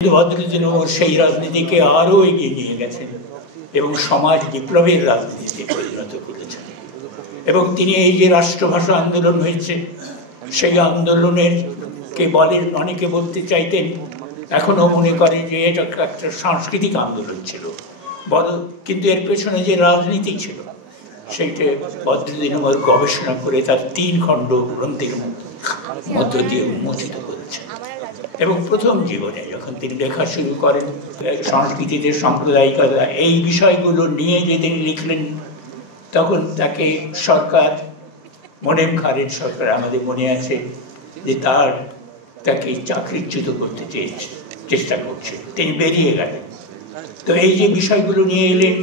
বদরুদ্দীন ওমর সেই রাজনীতিকে আরো এগিয়ে নিয়ে গেছেন এবং সমাজ বিপ্লবের রাজনীতিতে পরিণত করেছেন। এবং তিনি এই যে রাষ্ট্রভাষা আন্দোলন হয়েছে সেই আন্দোলনের কে বলেন, অনেকে বলতে চাইতেন, এখনো মনে করেন যে এটা একটা সাংস্কৃতিক আন্দোলন ছিল, কিন্তু এর পেছনে যে রাজনীতি ছিল সেইটা বদরুদ্দীন ওমর গবেষণা করে তার 3 খণ্ড গ্রন্থের মধ্য দিয়ে উন্মোচিত করেছেন। এবং প্রথম জীবনে যখন তিনি লেখা শুরু করেন সংস্কৃতিতে সাম্প্রদায়িকতা এই বিষয়গুলো নিয়ে যে তিনি লিখলেন, তখন তাকে সরকার, মোনেম খানের সরকার আমাদের মনে আছে যে তাকে চাকরিচ্যুত করতে চেষ্টা করছে, তিনি বেরিয়ে গেলেন। তো এই যে বিষয়গুলো নিয়ে এলেন,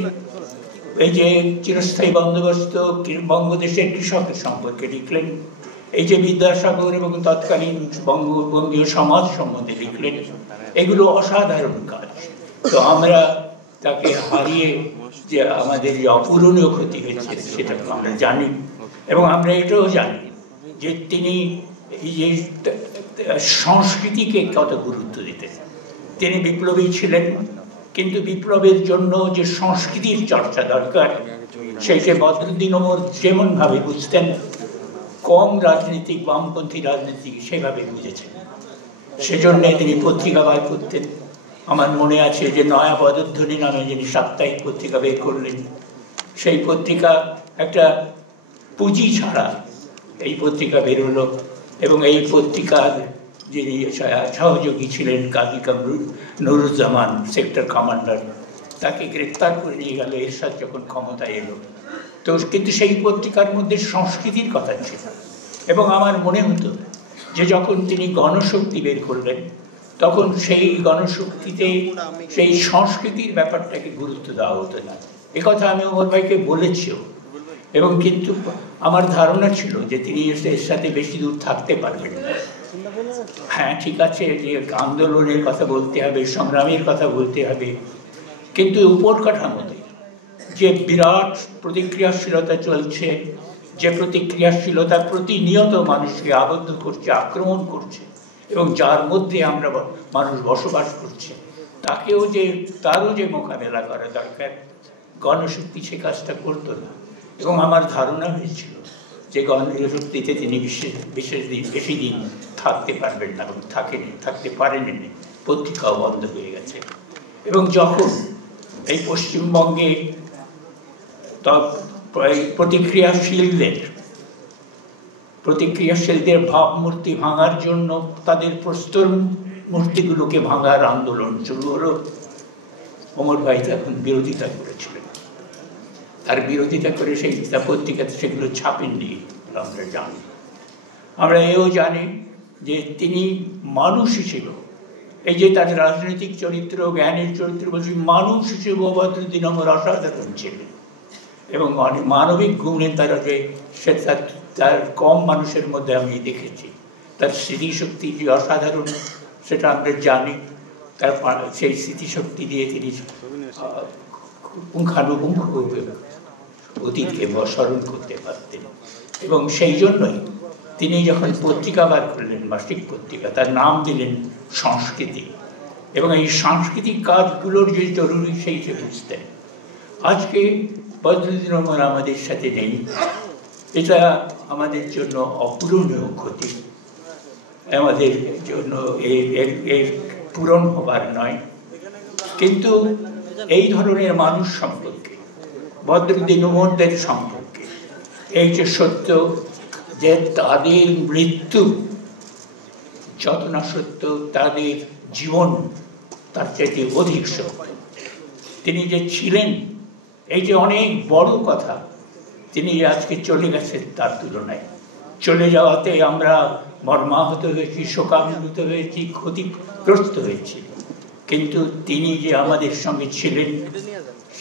এই যে চিরস্থায়ী বন্দোবস্ত বঙ্গদেশের কৃষকের সম্পর্কে লিখলেন, এই যে বিদ্যাসাগর এবং তৎকালীন বঙ্গীয় সমাজ সম্বন্ধে লিখলেন, এগুলো অসাধারণ কাজ। তো আমরা তাকে হারিয়ে যে আমাদের যে অপূরণীয় ক্ষতি হয়েছে সেটা আমরা জানি। এবং আমরা এটাও জানি যে তিনি এই যে সংস্কৃতিকে কত গুরুত্ব দিতেন। তিনি বিপ্লবী ছিলেন, কিন্তু বিপ্লবের জন্য যে সংস্কৃতির চর্চা দরকার সেইটা বদরুদ্দীন ওমর যেমন ভাবে বুঝতেন, কম রাজনীতিক বামপন্থী রাজনীতিক সেভাবে বুঝেছেন। সেজন্য তিনি পত্রিকা বার করতেন। আমার মনে আছে যে নয়া পদধ্বনি নামে যিনি সাপ্তাহিক পত্রিকা বের করলেন, সেই পত্রিকা একটা পুঁজি ছাড়া এই পত্রিকা বেরোলো। এবং এই পত্রিকার যিনি সহযোগী ছিলেন কাজী নুরুজ্জামান, সেক্টর কমান্ডার, তাকে গ্রেপ্তার করে নিয়ে গেল এরশাদ যখন ক্ষমতায় এলো। তো কিন্তু সেই পত্রিকার মধ্যে সংস্কৃতির কথা ছিল। এবং আমার মনে হতো যে যখন তিনি গণশক্তি বের করলেন, তখন সেই গণশক্তিতে সেই সংস্কৃতির ব্যাপারটাকে গুরুত্ব দেওয়া হতো না। একথা আমি ওমর ভাইকে বলেছিও। এবং কিন্তু আমার ধারণা ছিল যে তিনি এর সাথে বেশি দূর থাকতে পারবেন না। হ্যাঁ, ঠিক আছে যে আন্দোলনের কথা বলতে হবে, সংগ্রামের কথা বলতে হবে, কিন্তু উপরকাঠামোতে যে বিরাট প্রতিক্রিয়াশীলতা চলছে, যে প্রতিক্রিয়াশীলতা প্রতিনিয়ত মানুষকে আবদ্ধ করছে, আক্রমণ করছে, এবং যার মধ্যে আমরা মানুষ বসবাস করছে, তারও যে মোকাবেলা করা দরকার, গণশক্তি সে কাজটা করতো না। এবং আমার ধারণা হয়েছিল যে গণশক্তিতে তিনি বেশি দিন থাকতে পারবেন না, এবং থাকতে পারেননি। পত্রিকাও বন্ধ হয়ে গেছে। এবং যখন এই পশ্চিমবঙ্গে প্রতিক্রিয়াশীলদের ভাবমূর্তি ভাঙার জন্য তাদের প্রস্তর মূর্তিগুলোকে ভাঙার আন্দোলন শুরু হলো, ওমর ভাই তখন বিরোধিতা করেছিলেন। আর বিরোধিতা করে সেই পত্রিকাতে সেগুলো ছাপেননি। আমরা জানি, আমরা এও জানি যে তিনি মানুষ হিসেবে, এই যে তার রাজনৈতিক চরিত্র, জ্ঞানের চরিত্র বলছি, মানুষ হিসেবে বদরুদ্দীন ওমর অসাধারণ ছিলেন। এবং মানবিক গুণে তার কম মানুষের মধ্যে আমি দেখেছি। তার স্মৃতিশক্তি যে অসাধারণ সেটা আমরা জানি। তার সেই স্মৃতিশক্তি দিয়ে তিনি পুঙ্খানুপুঙ্খ অতীতকে স্মরণ করতে পারতেন। এবং সেই জন্যই তিনি যখন পত্রিকা বার করলেন, মাসিক পত্রিকা, তার নাম দিলেন সংস্কৃতি। এবং এই সাংস্কৃতিক কাজগুলোর যে জরুরি সেইটা বুঝতেন। আজকে বদরুদ্দীন ওমর আমাদের সাথে নেই, এটা আমাদের জন্য অপূরণীয় ক্ষতি। আমাদের জন্য এর পূরণ হবার নয়। কিন্তু এই ধরনের মানুষ সম্পর্কে, বদরুদ্দীন ওমরদের সম্পর্কে এই যে সত্য যে তাদের মৃত্যু যত না সত্য, তাদের জীবন তার চাইতে অধিক সত্য। তিনি যে ছিলেন, এই যে অনেক বড় কথা, তিনি আজকে চলে গেছেন তার তুলনায়। চলে যাওয়াতে আমরা মর্মাহত হয়েছি, শোকান্বিত হয়েছি, ক্ষতিগ্রস্ত হয়েছি। কিন্তু তিনি যে আমাদের সঙ্গে ছিলেন,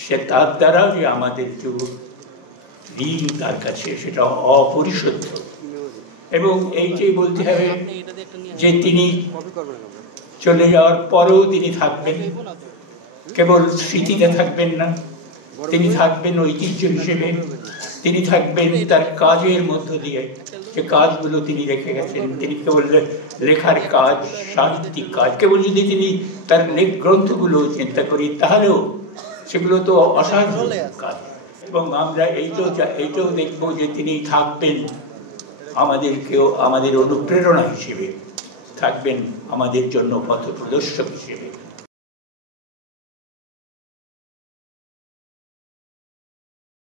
সে তার দ্বারাও যে আমাদের যে ঋণ তার কাছে, সেটা অপরিশোধ্য। এবং এইটাই বলতে হবে যে তিনি চলে যাওয়ার পরেও তিনি থাকবেন, কেবল স্মৃতিতে থাকবেন না, তিনি থাকবেন ঐতিহ্য হিসেবে, তিনি থাকবেন তার কাজের মধ্য দিয়ে। যে কাজগুলো তিনি রেখে গেছেন, তিনি কেবল লেখার কাজ, সাহিত্যিক কাজ, কেবল যদি তিনি তার গ্রন্থগুলো চিন্তা করি তাহলেও সেগুলো তো অসাধারণ কাজ। এবং আমরা এইটাও দেখবো যে তিনি থাকবেন আমাদেরকেও, আমাদের অনুপ্রেরণা হিসেবে থাকবেন, আমাদের জন্য পথপ্রদর্শক হিসেবে।